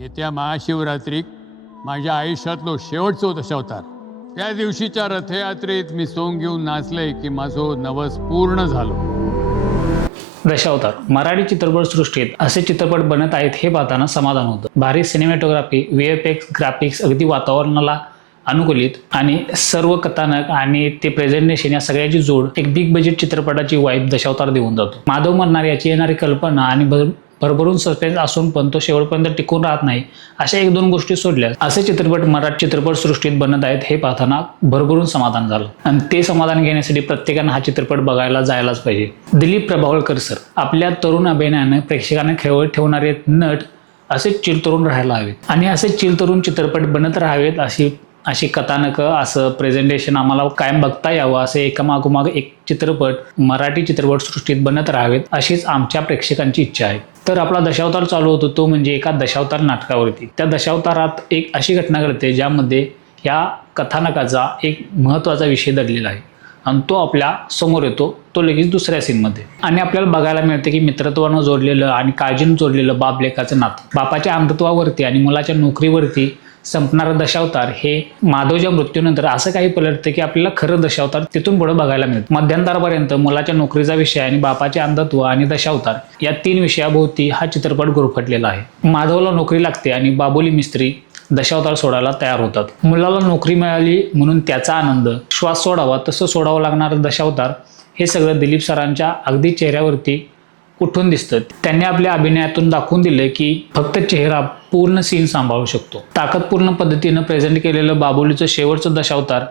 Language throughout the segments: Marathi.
येत्या महाशिवरात्रीक माझ्या आयुष्यातलो शेवटचो दशावतार. त्या दिवशीच्या रथयात्रेत मी सोंग घेऊन नाचले की माझो नवस पूर्ण झालो. दशावतार मराठी चित्रपटसृष्टीत असे चित्रपट बनत आहेत हे पाहताना समाधान होतं. भारी सिनेमॅटोग्राफी, VFX, ग्राफिक्स अगदी वातावरणाला अनुकूलित आणि सर्व कथानक आणि ते प्रेझेंटेशन या सगळ्याची जोड एक बिग बजेट चित्रपटाची वाईब दशावतार देऊन जातो. माधव मरणार याची येणारी कल्पना आणि भरभरून सस्पेन्स असून पण तो शेवटपर्यंत टिकून राहत नाही अशा एक दोन गोष्टी सोडल्या असे चित्रपट मराठी चित्रपटसृष्टीत बनत आहेत हे पाहताना भरभरून समाधान झालं. आणि ते समाधान घेण्यासाठी प्रत्येकानं हा चित्रपट बघायला जायलाच पाहिजे. दिलीप प्रभावळकर सर आपल्या तरुण अभिनयाने प्रेक्षकांना खेळवत ठेवणारे नट असेच चिरतरुण राहायला हवेत आणि असे चिरतरुण चित्रपट बनत राहावेत अशी कथानकं, असं प्रेझेंटेशन आम्हाला कायम बघता यावं, असे एकामागोमाग एक चित्रपट मराठी चित्रपटसृष्टीत बनत राहावेत अशीच आमच्या प्रेक्षकांची इच्छा आहे. तर आपला दशावतार चालू होतो तो म्हणजे एका दशावतार नाटकावरती. त्या दशावतारात एक अशी घटना घडते ज्यामध्ये या कथानकाचा एक महत्त्वाचा विषय दडलेला आहे आणि तो आपल्या समोर येतो, तो लगेच दुसऱ्या सीनमध्ये. आणि आपल्याला बघायला मिळते की मित्रत्वानं जोडलेलं आणि काळजीनं जोडलेलं बाप लेकाचं नातं बापाच्या अंधत्वावरती आणि मुलाच्या नोकरीवरती संपणारं दशावतार हे माधवच्या मृत्यूनंतर असं काही पलटतं की आपल्याला खरं दशावतार तिथून पुढे बघायला मिळतं. मध्यंतरापर्यंत मुलाच्या नोकरीचा विषय आणि बापाचे अंधत्व आणि दशावतार या 3 विषयाभोवती हा चित्रपट गुरफटलेला आहे. माधवला नोकरी लागते आणि बाबुली मिस्त्री दशावतार सोडायला तयार होतात. मुलाला नोकरी मिळाली म्हणून त्याचा आनंद, श्वास सोडावा तसं सोडावं लागणारं दशावतार हे सगळं दिलीप सरांच्या अगदी चेहऱ्यावरती उठून दिसतं. त्यांनी आपल्या अभिनयातून दाखवून दिलं की फक्त चेहरा पूर्ण सीन सांभाळू शकतो. ताकदपूर्ण पद्धतीनं प्रेझेंट केलेलं बाबुलीचं शेवटचं दशावतार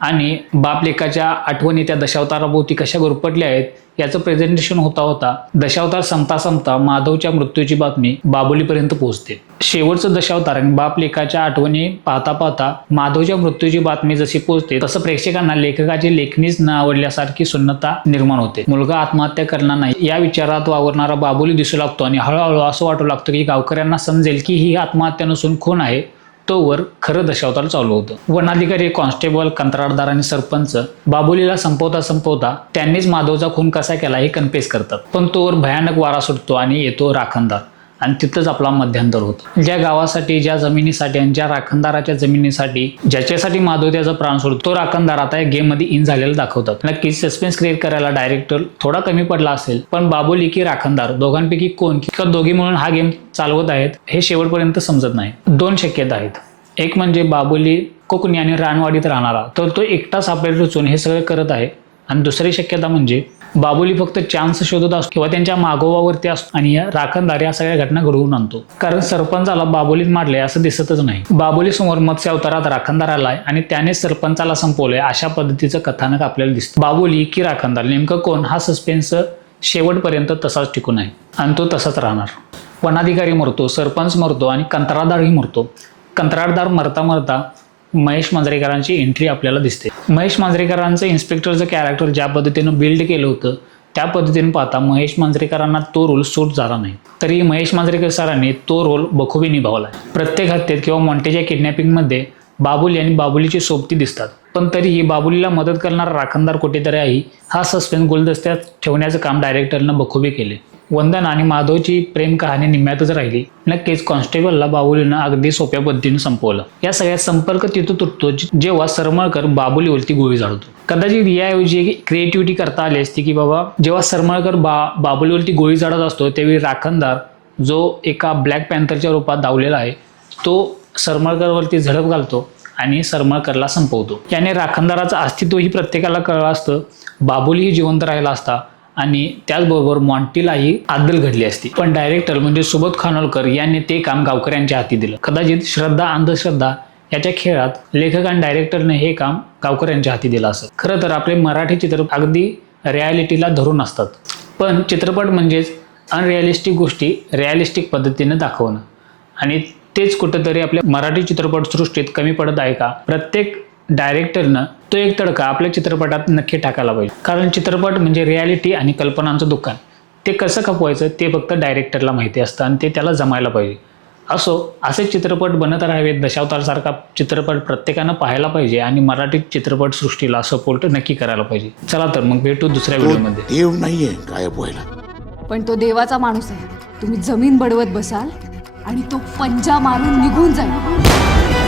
आणि बाप लेकाच्या आठवणी त्या दशावताराभोवती कशा गुरफटल्या आहेत याचं प्रेझेंटेशन होता दशावतार संपता माधवच्या मृत्यूची बातमी बाबुलीपर्यंत पोहोचते. शेवटचं दशावतार आणि बाप लेकाच्या आठवणी पाहता माधवच्या मृत्यूची बातमी जशी पोहोचते तसं प्रेक्षकांना लेखकाची लेखणीच न आवडल्यासारखी सुन्नता निर्माण होते. मुलगा आत्महत्या करणार नाही या विचारात वावरणारा बाबुली दिसू लागतो आणि हळूहळू असं वाटू लागतं की गावकऱ्यांना समजेल की ही आत्महत्या नसून खून आहे. तोवर खरं दशावतार चालू होतं. वनाधिकारी, कॉन्स्टेबल, कंत्राटदार आणि सरपंच बाबुलीला संपवता त्यांनीच माधवचा खून कसा केला हे कन्फेस करतात. पण तोवर भयानक वारा सुटतो आणि येतो राखणदार आणि तिथंच आपला मध्यंतर होतं. ज्या गावासाठी, ज्या जमिनीसाठी आणि ज्या राखणदाराच्या जमिनीसाठी ज्याच्यासाठी माधव त्याचा प्राण सोडतो तो राखणदार आता या गेम मध्ये इन झालेला दाखवतात. नक्कीच सस्पेन्स क्रिएट करायला डायरेक्टर थोडा कमी पडला असेल, पण बाबुली की राखणदार दोघांपैकी कोण किंवा दोघी म्हणून हा गेम चालवत आहेत हे शेवटपर्यंत समजत नाही. 2 शक्यता आहेत. एक म्हणजे बाबुली कोकणी आणि रानवाडीत राहणारा तर तो एकटा सापडेल रचून हे सगळं करत आहे. आणि दुसरी शक्यता म्हणजे बाबुली फक्त चान्स शोधत असतो किंवा त्यांच्या मागोवावरती असतो आणि राखणदार या सगळ्या घटना घडवून आणतो. कारण सरपंचाला बाबुलीत मारले असं दिसतच नाही. बाबुली समोर मत्स्य अवतारात राखणदार आलाय आणि त्याने सरपंचाला संपवलंय अशा पद्धतीचं कथानक आपल्याला दिसतं. बाबुली की राखणदार नेमकं कोण हा सस्पेन्स शेवटपर्यंत तसाच टिकून आहे आणि तो तसाच राहणार. वनाधिकारी मरतो, सरपंच मरतो आणि कंत्राटदारही मरतो. कंत्राटदार मरता महेश मांजरेकरांची एंट्री आपल्याला दिसते. महेश मांजरेकरांचं इन्स्पेक्टरचं कॅरेक्टर ज्या पद्धतीनं बिल्ड केलं होतं त्या पद्धतीने पाहता महेश मांजरेकरांना तो रोल सूट झाला नाही. तरी महेश मांजरेकर सरांनी तो रोल बखूबी निभावला. प्रत्येक हत्येत किंवा मॉन्टेच्या किडनॅपिंगमध्ये बाबुली आणि बाबुलीची सोबती दिसतात, पण तरीही बाबुलीला मदत करणारा राखणदार कुठेतरी आहे हा सस्पेन्स गुलदस्त्यात ठेवण्याचं काम डायरेक्टरनं बखूबी केले. वंदना आणि माधवची प्रेम कहाणी निम्म्यातच राहिली. नक्कीच कॉन्स्टेबलला बाबुलीनं अगदी सोप्या पद्धतीने संपवलं. या सगळ्या संपर्क तिथं तुटतो जेव्हा सरमळकर बाबुलीवरती गोळी झाडतो. कदाचित याऐवजी क्रिएटिव्हिटी करता आली असती की बाबा जेव्हा सरमळकर बाबुलीवरती गोळी झाडत असतो त्यावेळी राखणदार जो एका ब्लॅक पॅन्थरच्या रूपात धावलेला आहे तो सरमळकरवरती झडप घालतो आणि सरमळकरला संपवतो. याने राखणदाराचं अस्तित्वही प्रत्येकाला कळलं असतं, बाबुलीही जिवंत राहिला असता आणि त्याचबरोबर मॉन्टीलाही अद्दल घडली असती. पण डायरेक्टर म्हणजे सुबोध खानोलकर यांनी ते काम गावकऱ्यांच्या हाती दिलं. कदाचित श्रद्धा अंधश्रद्धा याच्या खेळात लेखक आणि डायरेक्टरने हे काम गावकऱ्यांच्या हाती दिलं असं. खरं तर आपले मराठी चित्रपट अगदी रियालिटीला धरून असतात, पण चित्रपट म्हणजेच अनरिअलिस्टिक गोष्टी रिअलिस्टिक पद्धतीने दाखवणं आणि तेच कुठंतरी आपल्या मराठी चित्रपटसृष्टीत कमी पडत आहे का? प्रत्येक डायरेक्टरनं तो एक तडका आपल्या चित्रपटात नक्की टाकायला पाहिजे. कारण चित्रपट म्हणजे रियालिटी आणि कल्पनांचं दुकान. ते कसं खपवायचं ते फक्त डायरेक्टरला माहिती असतं आणि ते त्याला जमायला पाहिजे. असे चित्रपट बनत राहावेत. दशावतारसारखा चित्रपट प्रत्येकानं पाहायला पाहिजे आणि मराठी चित्रपटसृष्टीला सपोर्ट नक्की करायला पाहिजे. चला तर मग भेटू दुसऱ्या व्हिडिओमध्ये. देव नाहीये काय व्हायला, पण तो देवाचा माणूस आहे. तुम्ही जमीन बडवत बसाल आणि तो पंजा मारून निघून जाईल.